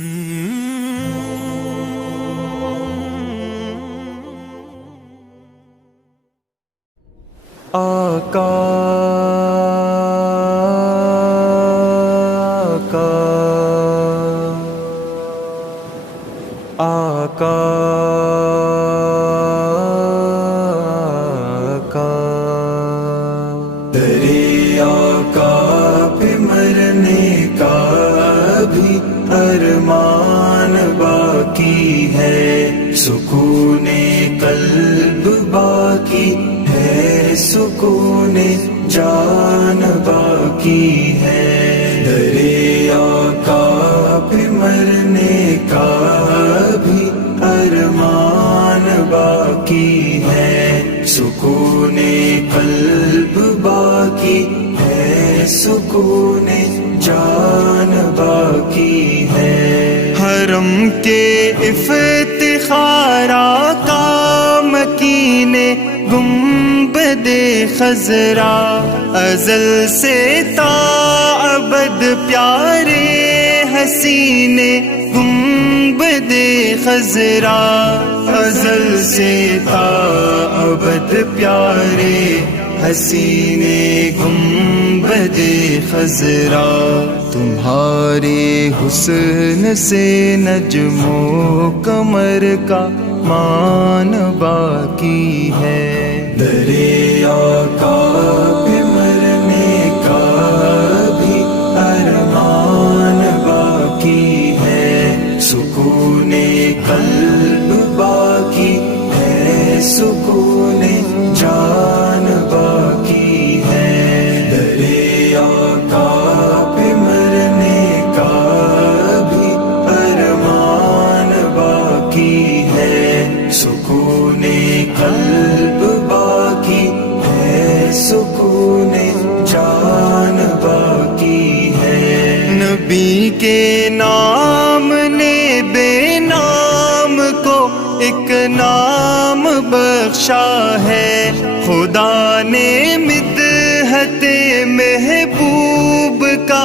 آقا آقا تیرے آقا پہ مرنے کا بھی ارمان باقی ہے، سکون قلب باقی ہے، سکون جان باقی ہے۔ تیرے آقا پہ مرنے کا بھی ارمان باقی ہے، سکون قلب باقی ہے، سکون جان باقی ہے۔ حرم کے افتخار آقا مکین گنبد خضرا، ازل سے تا ابد پیارے حسین گنبد خضرا، ازل سے تا ابد پیارے حسین گنبد خضرا۔ تمہارے حسن سے نجم و قمر کا مان باقی ہے۔ درے آقا پہ مرنے کا بھی ارمان باقی ہے، سکون قلب باقی ہے، سکون جان باقی ہے۔ درے آقا پہ مرنے کا بھی ارمان باقی ہے، سکون قلب باقی ہے، سکون جان باقی ہے۔ نبی کے نام نے بے نام کو ایک نام بخشا ہے، خدا نے مدحت محبوب کا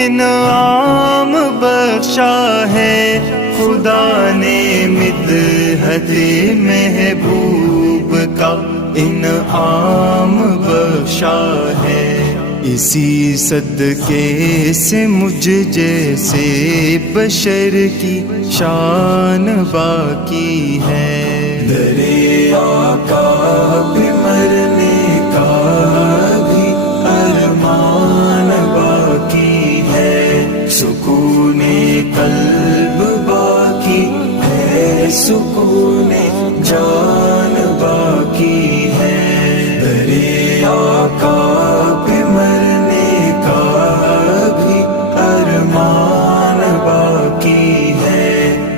انعام بخشا ہے، خدا نے مدحت محبوب کا انعام بخشا ہے۔ اسی صدقے سے مجھ جیسے بشر کی شان باقی ہے۔ درے آقا پہ مرنے کا بھی ارمان باقی ہے، سکون قلب باقی ہے، سکون جان باقی ہے۔ درے آقا پہ مرنے کا بھی ارمان باقی ہے،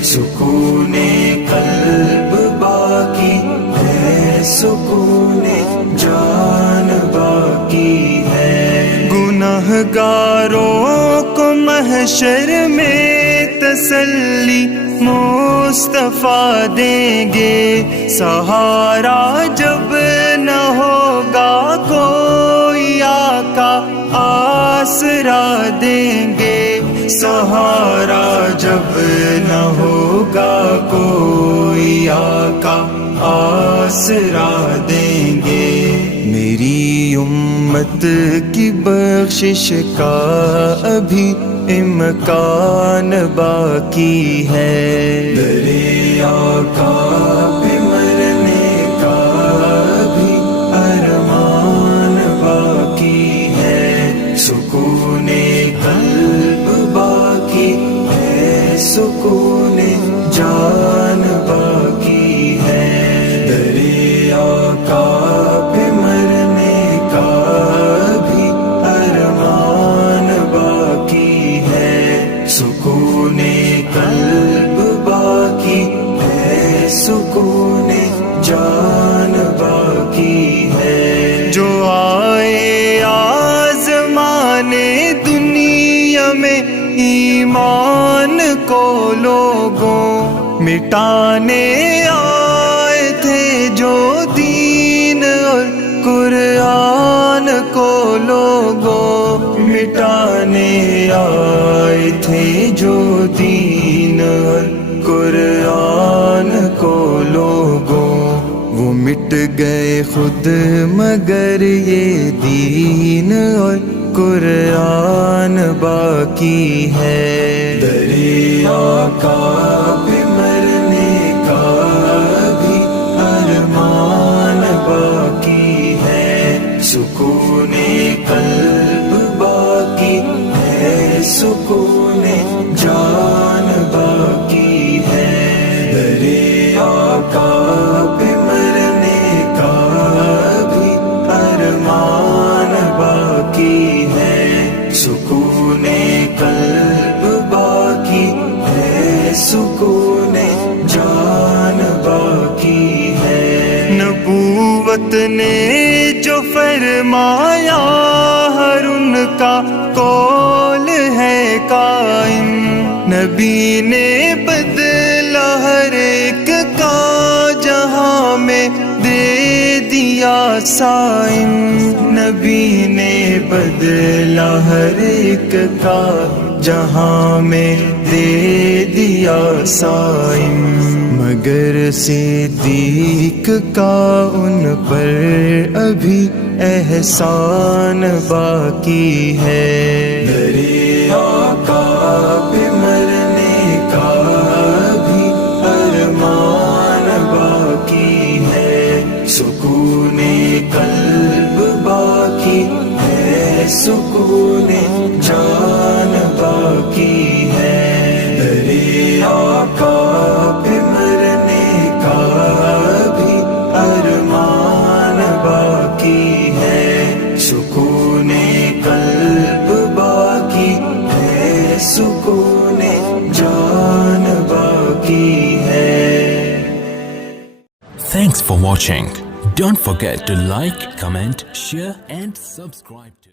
سکون قلب باقی ہے، سکون جان باقی ہے۔ گناہگاروں کو محشر میں تسلی مصطفیٰ دیں گے، سہارا جب نہ ہوگا کوئی آقا آسرا دیں گے، سہارا جب نہ ہوگا کوئی آقا آسرا دیں گے۔ میری امت کی بخشش کا ابھی امکان باقی ہے۔ درے آقا پہ مرنے کا بھی ارمان باقی ہے، سکون قلب باقی ہے، سکون جان باقی ہے۔ درے آقا پہ مرنے کا بھی ارمان باقی ہے، سکون قلب باقی ہے، سکون جان باقی ہے۔ جو آئے آزمانے دنیا میں ایمان کو لوگوں، مٹانے آئے تھے جو دین اور قرآن کو لوگوں، مٹانے آئے تھے جو دین اور قرآن کو لوگوں، وہ مٹ گئے خود مگر یہ دین اور قرآن باقی ہے۔ دریا کا بھی مرنے کا بھی ارمان باقی ہے، سکون قلب باقی ہے، سکون جان باقی ہے۔ دریا کا بھی مرنے کا بھی ارمان باقی ہے، سکون قلب باقی ہے، سکون جان باقی ہے۔ نبوت نے جو فرمایا ہر ان کا قول ہے قائم، نبی نے بدلا ہر ایک کا جہاں میں دے دیا سائم، نبی نے بدلا ہر ایک کا جہاں میں دے دیا سائم، مگر صدیق کا ان پر ابھی احسان باقی ہے۔ دریا کا بھی مرنے کا بھی ارمان باقی ہے، سکون قلب باقی ہے، سکون جان باقی ہے۔ دریا کا بھی مرنے کا بھی ارمان باقی ہے، سکون قلب باقی ہے، سکون جان باقی ہے۔ Thanks for watching. Don't forget to like, comment, share and subscribe to